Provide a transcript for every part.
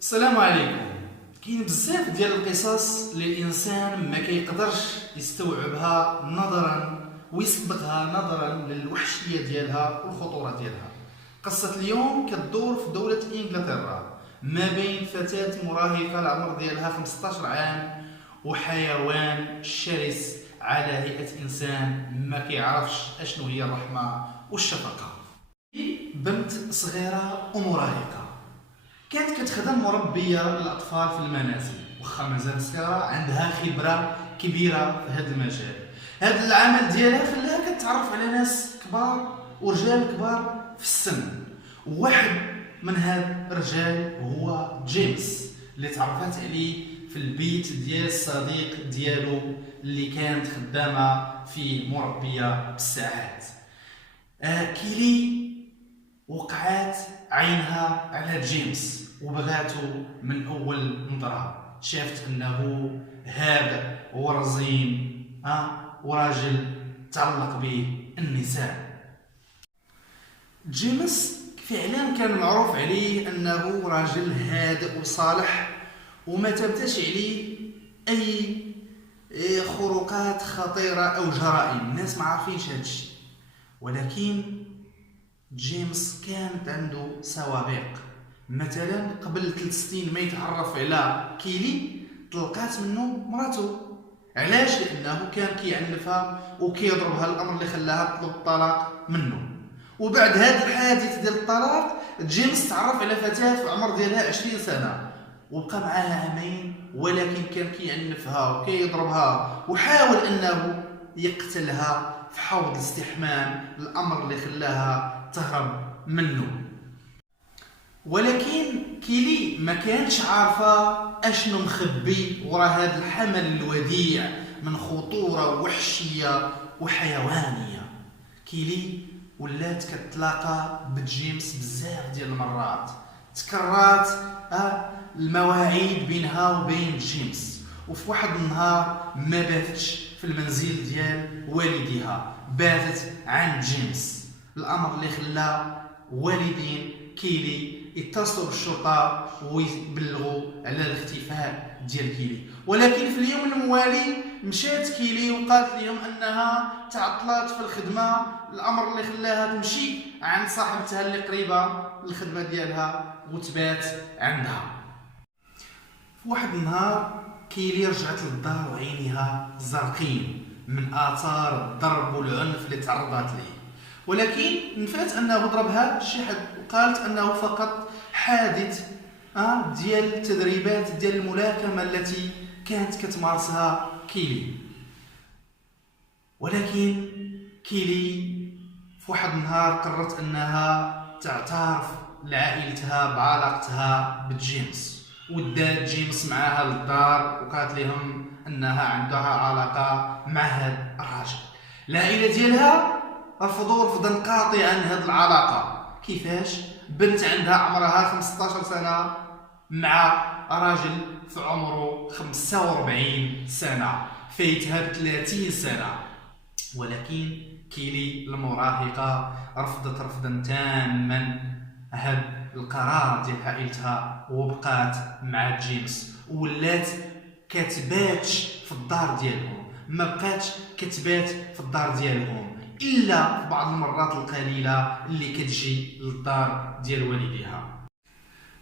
السلام عليكم. كاين بزاف ديال القصص اللي الانسان ما كيقدرش يستوعبها نظرا ويسبقها نظرا للوحشيه ديالها والخطوره ديالها. قصه اليوم كتدور في دوله انجلترا ما بين فتاه مراهقه العمر ديالها 15 عام وحيوان شرس على هيئه انسان ما كيعرفش اشنو هي الرحمه والشفقه. بنت صغيره ومراهقه كانت كتخدم مربيه للاطفال في المنازل، واخا مازال صغيره عندها خبره كبيره في هذا المجال. هذا العمل ديالها خلاها كتعرف على ناس كبار ورجال كبار في السن. واحد من هاد الرجال هو جيمس اللي تعرفات عليه في البيت ديال الصديق ديالو اللي كانت خدامه في مربيه بالساعات. كيلي وقعات عينها على جيمس وبغاتو من اول نظره. شافت انه هذا ورزين وراجل تعلق به النساء. جيمس فعلا كان معروف عليه انه راجل هادئ وصالح وما تبتش عليه اي خروقات خطيره او جرائم. الناس ما عارفينش هادشي، ولكن جيمس كانت عنده سوابق. مثلا قبل 3 سنين ما يتعرف على كيلي طلقات منه مراته. علاش؟ لانه كان كيعنفها وكيضربها، الامر اللي خلاها تطلب الطلاق منه. وبعد هذا الحادث ديال الطلاق جيمس تعرف على فتاه في عمر ديالها 20 سنه وبقى معاها عامين، ولكن كان كيعنفها وكيضربها وحاول انه يقتلها في حوض الاستحمام، الامر اللي خلاها تهرب منه. ولكن كيلي ما كانتش عارفه اشنو مخبي ورا هذا الحمل الوديع من خطوره وحشيه وحيوانيه. كيلي ولات كتلاقى بجيمس بزاف ديال المرات، تكررات المواعيد بينها وبين جيمس. وفي واحد النهار ما باتتش في المنزل ديال والديها، باتت عند جيمس، الامر اللي خلى والدين كيلي يتصلوا بالشرطه ويبلغوا على الاختفاء ديال كيلي. ولكن في اليوم الموالي مشات كيلي وقالت لهم انها تعطلات في الخدمه، الامر اللي خلاها تمشي عند صاحبتها اللي قريبه للخدمه ديالها وتبات عندها. في واحد النهار كيلي رجعت للدار وعينيها زرقين من اثار الضرب والعنف اللي تعرضت ليه، ولكن نفات انه ضربها شي حد وقالت انه فقط حادث ديال التدريبات ديال الملاكمه التي كانت كتمارسها كيلي. ولكن كيلي في واحد النهار قررت انها تعترف لعائلتها بعلاقتها بجيمس، ودات جيمس معاها للدار وقالت لهم انها عندها علاقه مع هذا الراجل. العائله ديالها رفضوا رفضا قاطعا هذه العلاقه. كيفاش؟ بنت عندها عمرها 15 سنه مع راجل في عمره 45 سنه فايتها ب 30 سنه. ولكن كيلي المراهقه رفضت رفضا تاما هذا القرار ديال عائلتها وبقات مع جيمس، ولات كتباتش في الدار ديالهم، ما بقاتش كتبات في الدار ديالهم الا في بعض المرات القليله اللي كتجي للدار ديال والديها.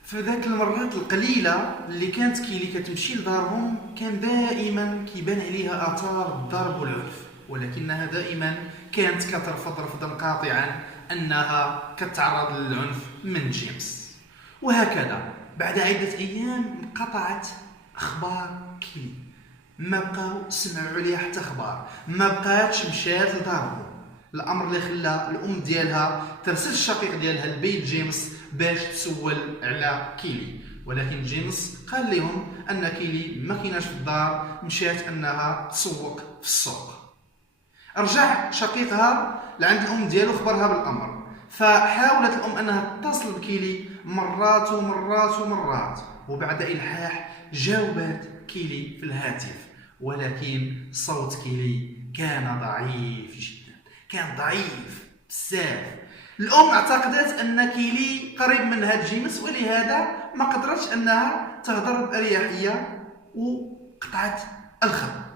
في ذاك المرات القليله اللي كانت كيلي كتمشي لدارهم كان دائما كيبان عليها اثار الضرب والعنف، ولكنها دائما كانت كترفض رفضا قاطعا انها كتعرض للعنف من جيمس. وهكذا بعد عده ايام انقطعت اخبار كيلي، ما بقاو سمعوا عليها حتى اخبار، ما بقاتش مشات لدارهم، الامر اللي خلى الام ديالها ترسل الشقيق ديالها لبيت جيمس باش تسول على كيلي. ولكن جيمس قال لهم ان كيلي ما كايناش في الدار، مشات انها تسوق في السوق. رجع شقيقها لعند الام ديالو خبرها بالامر، فحاولت الام انها تتصل بكيلي مرات ومرات ومرات، وبعد الحاح جاوبت كيلي في الهاتف، ولكن صوت كيلي كان ضعيف جدا، كان ضعيف بزاف. الام اعتقدت ان كيلي قريب من هاد جيمس ولهذا ما قدرتش انها تهضر باريحيه وقطعت الخط.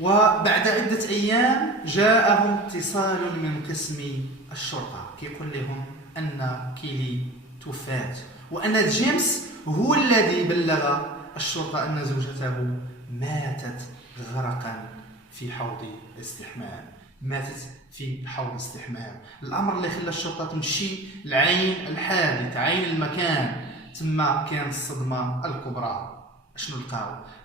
وبعد عدة أيام جاءهم اتصال من قسم الشرطة كيقول لهم أن كيلي توفات، وأن جيمس هو الذي بلغ الشرطة أن زوجته ماتت غرقا في حوض استحمام. ماتت في حوض استحمام. الأمر اللي خلى الشرطة تمشي لعين الحادث، عين المكان. تما كانت الصدمة الكبرى. شنو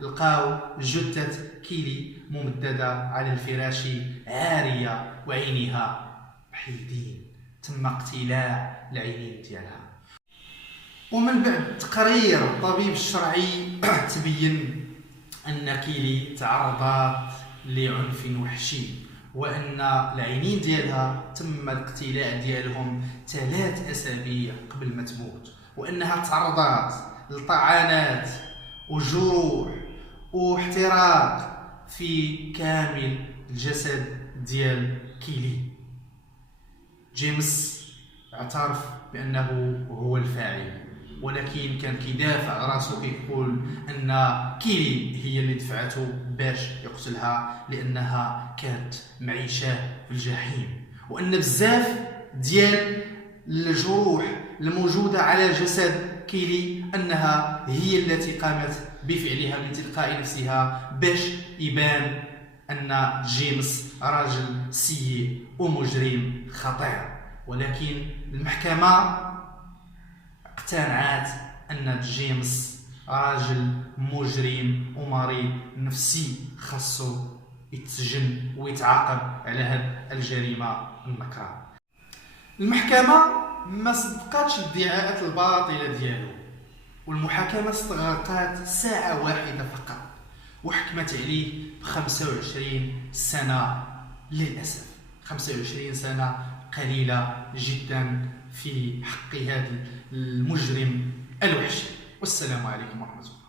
لقاو جثة كيلي ممددة على الفراش عارية وعينيها بحيدين. تم اقتلاع العينين ديالها. ومن بعد تقرير الطبيب الشرعي تبين أن كيلي تعرضت لعنف وحشي، وأن العينين ديالها تم الاقتلاع ديالهم 3 أسابيع قبل ما تموت، وأنها تعرضت لطعنات وجروح واحتراق في كامل الجسد ديال كيلي. جيمس اعترف بأنه هو الفاعل، ولكن كان كيدافع على راسو كيقول أن كيلي هي اللي دفعته باش يقتلها، لأنها كانت معيشة في الجحيم، وأن بزاف ديال الجروح الموجودة على جسد كيلي أنها هي التي قامت بفعلها من تلقاء نفسها باش يبان أن جيمس راجل سيء ومجرم خطير. ولكن المحكمة اقتنعت أن جيمس راجل مجرم ومريض نفسي خاصو يتسجن ويتعاقب على هذه الجريمة النكراء. المحكمة ما صدقاتش الادعاءات الباطلة ديالو، والمحاكمة استغرقت ساعة واحدة فقط، وحكمت عليه ب25 سنة. للأسف 25 سنة قليلة جدا في حق هذا المجرم الوحشي. والسلام عليكم ورحمة الله.